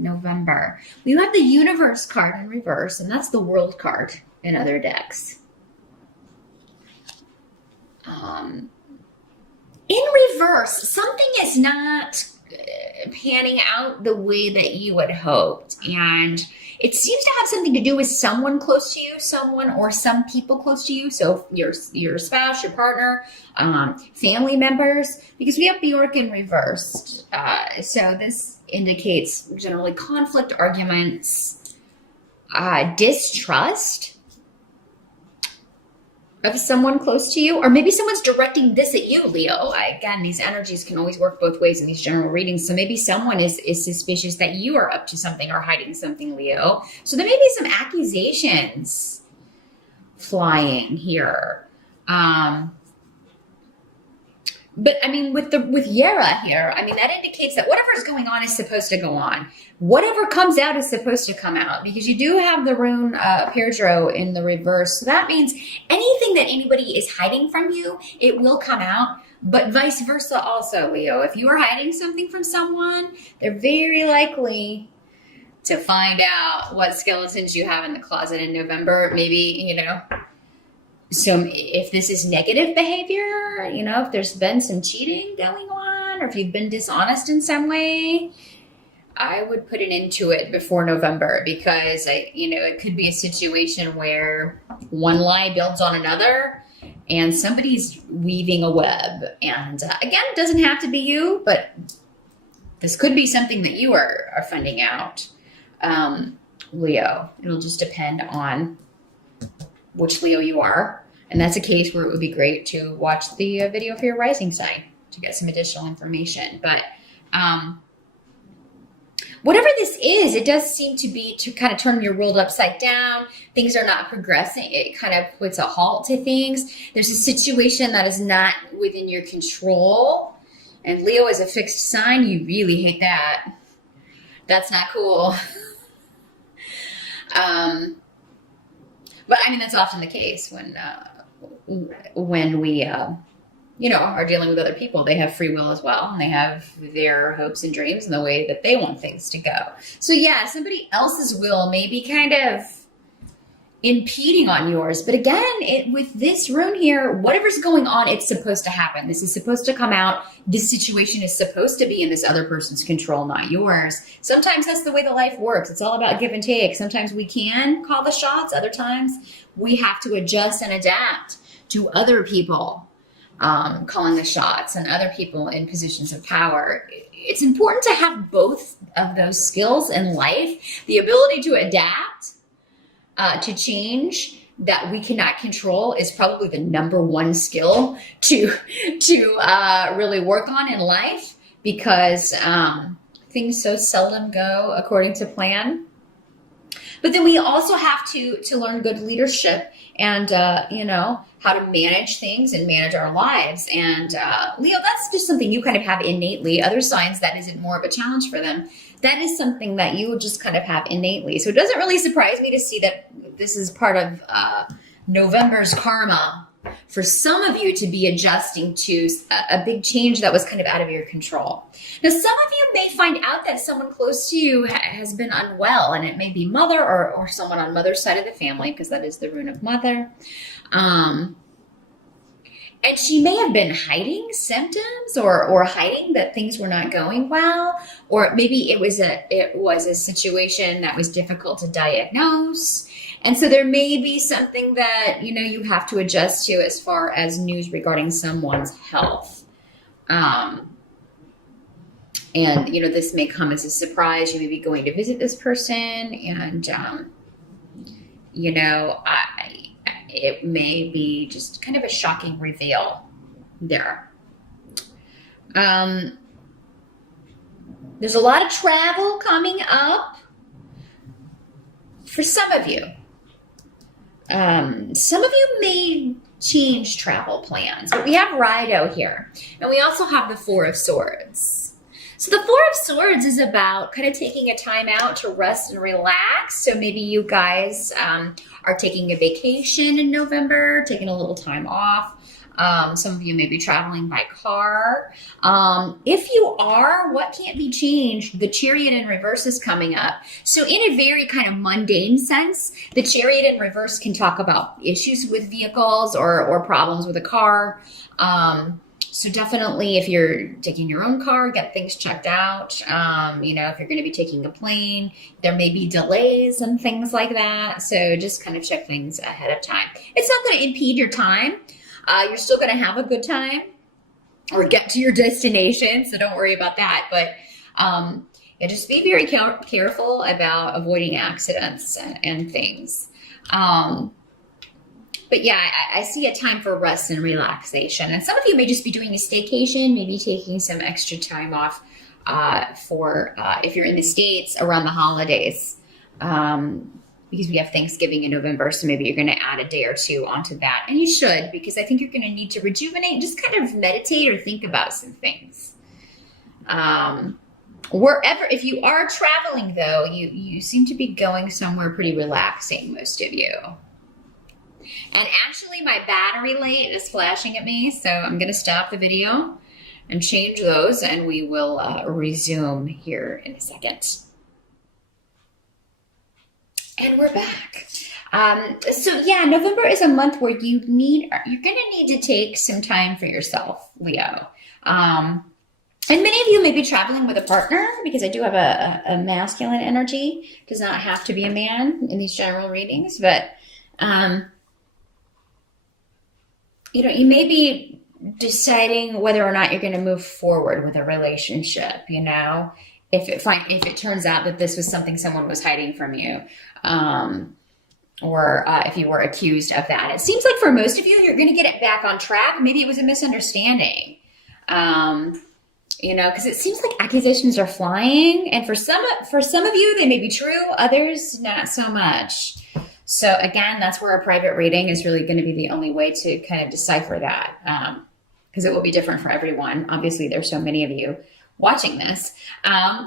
November. We have the Universe card in reverse, and that's the World card in other decks. In reverse, something is not panning out the way that you had hoped. And it seems to have something to do with someone close to you, someone or some people close to you. So your spouse, your partner, family members, because we have Bjork in reversed. So this indicates generally conflict, arguments, distrust of someone close to you, or maybe someone's directing this at you, Leo. Again, these energies can always work both ways in these general readings. So maybe someone is suspicious that you are up to something or hiding something, Leo. So there may be some accusations flying here. But I mean, with Yera here, I mean, that indicates that whatever is going on is supposed to go on. Whatever comes out is supposed to come out, because you do have the rune Pedro in the reverse. So that means anything that anybody is hiding from you, it will come out, but vice versa also, Leo. If you are hiding something from someone, they're very likely to find out what skeletons you have in the closet in November. Maybe, so if this is negative behavior, if there's been some cheating going on, or if you've been dishonest in some way, I would put an end to it before November, because it could be a situation where one lie builds on another and somebody's weaving a web. And again, it doesn't have to be you, but this could be something that you are finding out, Leo. It'll just depend on which Leo you are. And that's a case where it would be great to watch the video for your rising sign to get some additional information. But whatever this is, it does seem to be to kind of turn your world upside down. Things are not progressing. It kind of puts a halt to things. There's a situation that is not within your control. And Leo is a fixed sign. You really hate that. That's not cool. But I mean, that's often the case when we, are dealing with other people. They have free will as well, and they have their hopes and dreams and the way that they want things to go. So yeah, somebody else's will may be kind of impeding on yours. But again, with this rune here, whatever's going on, it's supposed to happen. This is supposed to come out. This situation is supposed to be in this other person's control, not yours. Sometimes that's the way the life works. It's all about give and take. Sometimes we can call the shots. Other times we have to adjust and adapt to other people calling the shots and other people in positions of power. It's important to have both of those skills in life. The ability to adapt to change that we cannot control is probably the number one skill to really work on in life, because things so seldom go according to plan. But then we also have to learn good leadership and, how to manage things and manage our lives. And Leo, that's just something you kind of have innately. Other signs, that isn't more of a challenge for them. That is something that you just kind of have innately. So it doesn't really surprise me to see that this is part of November's karma for some of you to be adjusting to a big change that was kind of out of your control. Now, some of you may find out that someone close to you has been unwell, and it may be mother or someone on mother's side of the family, because that is the rune of mother. And she may have been hiding symptoms or hiding that things were not going well, or maybe it was a situation that was difficult to diagnose. And so there may be something that, you have to adjust to as far as news regarding someone's health. And, this may come as a surprise. You may be going to visit this person, and, it may be just kind of a shocking reveal there. There's a lot of travel coming up for some of you. Some of you may change travel plans, but we have Rido here, and we also have the Four of Swords. So the Four of Swords is about kind of taking a time out to rest and relax. So maybe you guys are taking a vacation in November, taking a little time off. Some of you may be traveling by car. If you are, what can't be changed? The Chariot in reverse is coming up. So in a very kind of mundane sense, the Chariot in reverse can talk about issues with vehicles or problems with a car. So definitely if you're taking your own car, get things checked out. You know, if you're going to be taking a plane, there may be delays and things like that. So just kind of check things ahead of time. It's not going to impede your time. You're still going to have a good time or get to your destination. So don't worry about that. But yeah, just be very careful about avoiding accidents and things. But yeah, I see a time for rest and relaxation. And some of you may just be doing a staycation, maybe taking some extra time off for if you're in the States around the holidays. Because we have Thanksgiving in November, so maybe you're going to add a day or two onto that. And you should, because I think you're going to need to rejuvenate, just kind of meditate or think about some things. Wherever, if you are traveling though, you seem to be going somewhere pretty relaxing, most of you. And actually my battery light is flashing at me, so I'm going to stop the video and change those, and we will resume here in a second. And we're back. So yeah, November is a month where you're going to need to take some time for yourself, Leo. And many of you may be traveling with a partner, because I do have a masculine energy. It does not have to be a man in these general readings, but you know, you may be deciding whether or not you're going to move forward with a relationship, you know, if it turns out that this was something someone was hiding from you, or if you were accused of that. It seems like for most of you, you're going to get it back on track. Maybe it was a misunderstanding, you know, because it seems like accusations are flying, and for some of you, they may be true, others not so much. So again, that's where a private reading is really going to be the only way to kind of decipher that, because it will be different for everyone. Obviously, there's so many of you watching this.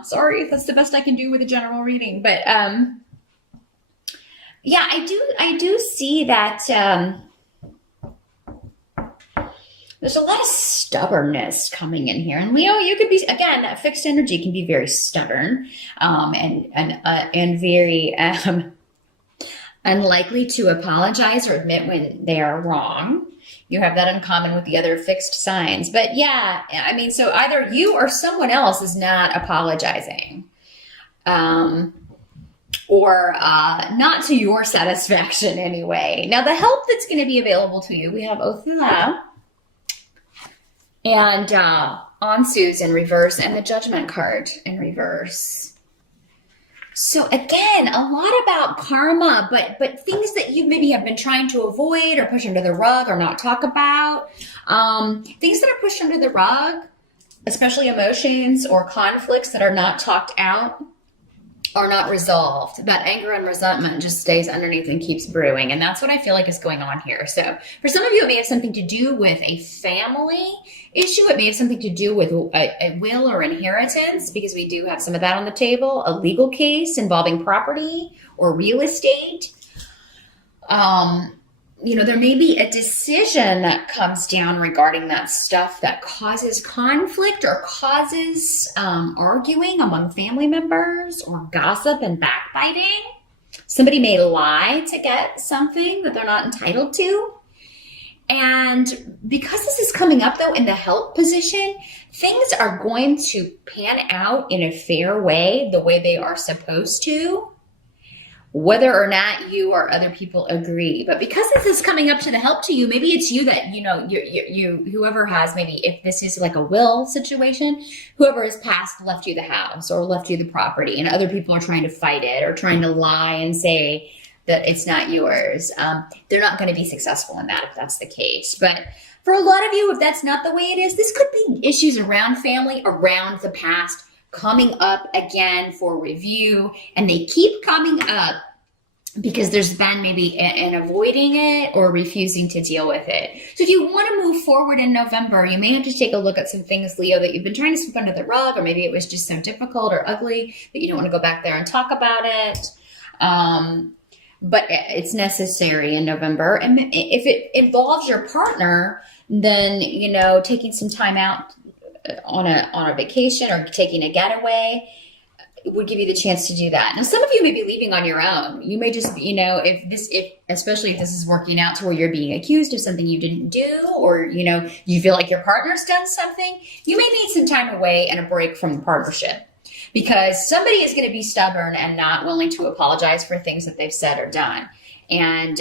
Sorry, that's the best I can do with a general reading. But yeah, I do see that there's a lot of stubbornness coming in here. And Leo, you could be, again, that fixed energy can be very stubborn and very unlikely to apologize or admit when they are wrong. You have that in common with the other fixed signs. But yeah, I mean, so either you or someone else is not apologizing, or not to your satisfaction anyway. Now, the help that's going to be available to you, we have Othula and Ansu's in reverse, and the Judgment card in reverse. So again, a lot about karma, but things that you maybe have been trying to avoid or push under the rug or not talk about. Things that are pushed under the rug, especially emotions or conflicts that are not talked out, are not resolved. That anger and resentment just stays underneath and keeps brewing. And that's what I feel like is going on here. So for some of you, it may have something to do with a family issue. It may have something to do with a will or inheritance, because we do have some of that on the table. A legal case involving property or real estate. You know, there may be a decision that comes down regarding that stuff that causes conflict or causes arguing among family members, or gossip and backbiting. Somebody may lie to get something that they're not entitled to. And because this is coming up, though, in the help position, things are going to pan out in a fair way, the way they are supposed to, whether or not you or other people agree. But because this is coming up to the help to you, maybe it's you that, you know, you whoever has, maybe if this is like a will situation, whoever has passed left you the house or left you the property, and other people are trying to fight it or trying to lie and say that it's not yours. They're not going to be successful in that if that's the case. But for a lot of you, if that's not the way it is, this could be issues around family, around the past, coming up again for review, and they keep coming up because there's been maybe an avoiding it or refusing to deal with it. So if you want to move forward in November, you may have to take a look at some things, Leo, that you've been trying to sweep under the rug, or maybe it was just so difficult or ugly that you don't want to go back there and talk about it. But it's necessary in November. And if it involves your partner, then, taking some time out on a vacation or taking a getaway would give you the chance to do that. Now, some of you may be leaving on your own. You may just, especially if this is working out to where you're being accused of something you didn't do, or, you feel like your partner's done something, you may need some time away and a break from the partnership, because somebody is going to be stubborn and not willing to apologize for things that they've said or done. And,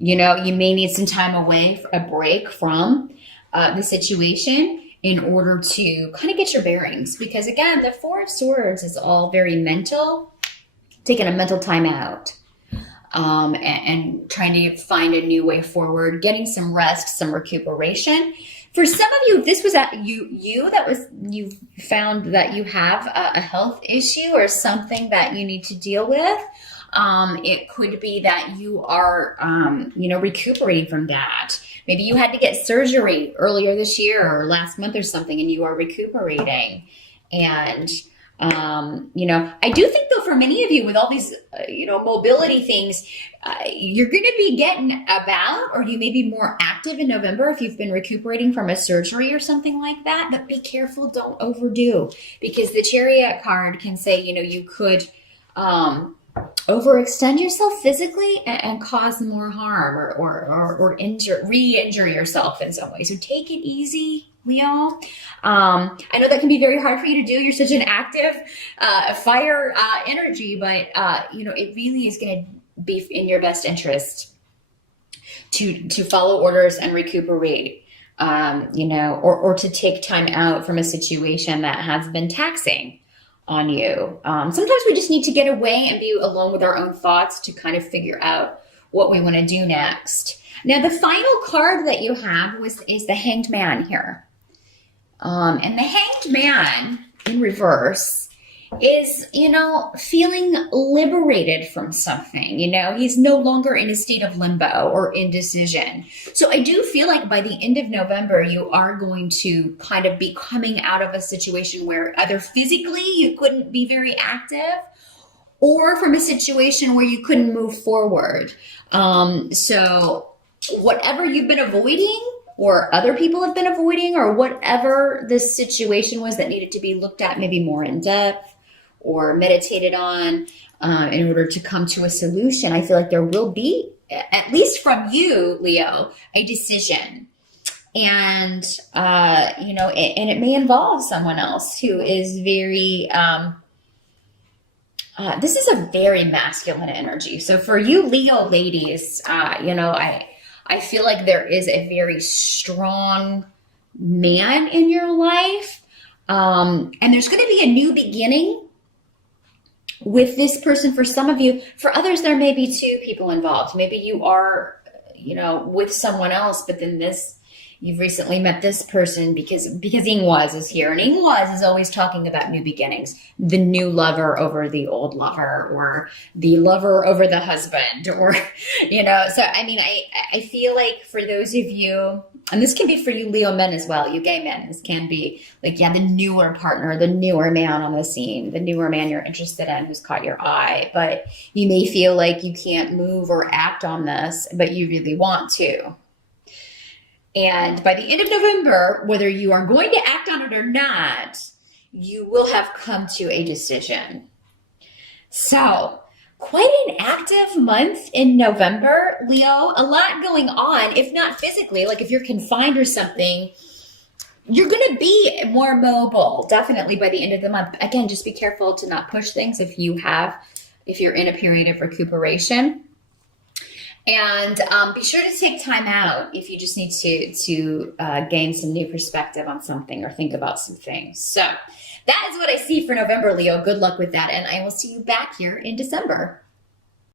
you may need some time away, a break from the situation, in order to kind of get your bearings. Because again, the Four of Swords is all very mental, taking a mental time out, and trying to find a new way forward, getting some rest, some recuperation. For some of you, this was you found that you have a health issue or something that you need to deal with. It could be that you are, recuperating from that. Maybe you had to get surgery earlier this year or last month or something, and you are recuperating. And, I do think, though, for many of you with all these, mobility things, you're going to be getting about, or you may be more active in November if you've been recuperating from a surgery or something like that. But be careful, don't overdo, because the Chariot card can say, you could overextend yourself physically and cause more harm or re-injure yourself in some way. So take it easy, Leo. I know that can be very hard for you to do. You're such an active fire energy, but it really is going to be in your best interest to follow orders and recuperate, or to take time out from a situation that has been taxing on you. Sometimes we just need to get away and be alone with our own thoughts to kind of figure out what we want to do next. Now, the final card that you have is the Hanged Man here. And the Hanged Man in reverse is, feeling liberated from something. He's no longer in a state of limbo or indecision. So I do feel like by the end of November, you are going to kind of be coming out of a situation where either physically you couldn't be very active, or from a situation where you couldn't move forward. So whatever you've been avoiding, or other people have been avoiding, or whatever the situation was that needed to be looked at maybe more in depth or meditated on in order to come to a solution, I feel like there will be, at least from you, Leo, a decision. And, and it may involve someone else who is very, this is a very masculine energy. So for you Leo ladies, I feel like there is a very strong man in your life. And there's going to be a new beginning with this person for some of you. For others, there may be two people involved. Maybe you are, with someone else, but then you've recently met this person because Ingwaz is here. And Ingwaz is always talking about new beginnings, the new lover over the old lover, or the lover over the husband, or, so, I feel like for those of you, and this can be for you Leo men as well, you gay men, this can be like, the newer partner, the newer man on the scene, the newer man you're interested in who's caught your eye, but you may feel like you can't move or act on this, but you really want to. And by the end of November, whether you are going to act on it or not, you will have come to a decision. So, quite an active month in November, Leo. A lot going on, if not physically, like if you're confined or something, you're going to be more mobile, definitely by the end of the month. Again, just be careful to not push things if you're in a period of recuperation. And be sure to take time out if you just need to gain some new perspective on something or think about some things. So that is what I see for November, Leo. Good luck with that. And I will see you back here in December.